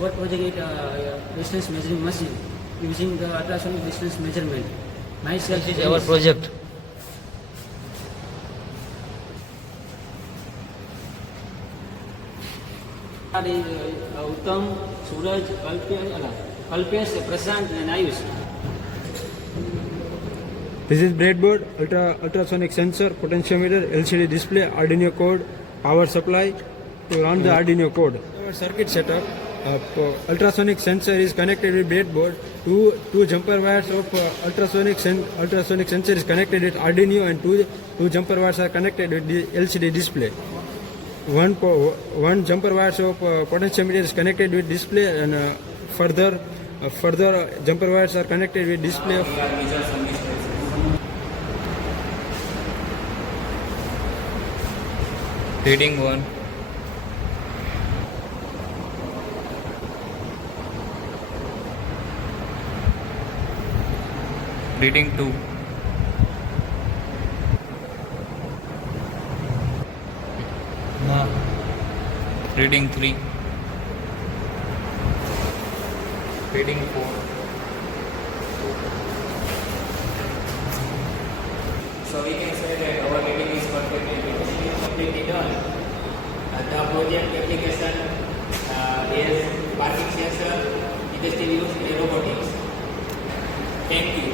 Our project is distance measuring machine using the ultrasonic distance measurement. Myself This is our project. Uttam, Suraj, Kalpesh, Prashant, and Ayush. This is breadboard, ultrasonic sensor, potentiometer, LCD display, Arduino code, power supply to run the Arduino code. Our circuit setup, ultrasonic sensor is connected with breadboard. Two jumper wires of ultrasonic sensor is connected with Arduino, and two jumper wires are connected with the LCD display. One jumper wires of potentiometer is connected with display, and further jumper wires are connected with display of Reading 1. Reading 2. Reading 3. Reading 4. So we can say that our reading is completely done. The project application is parking sensor, industrial use, and robotics. Thank you.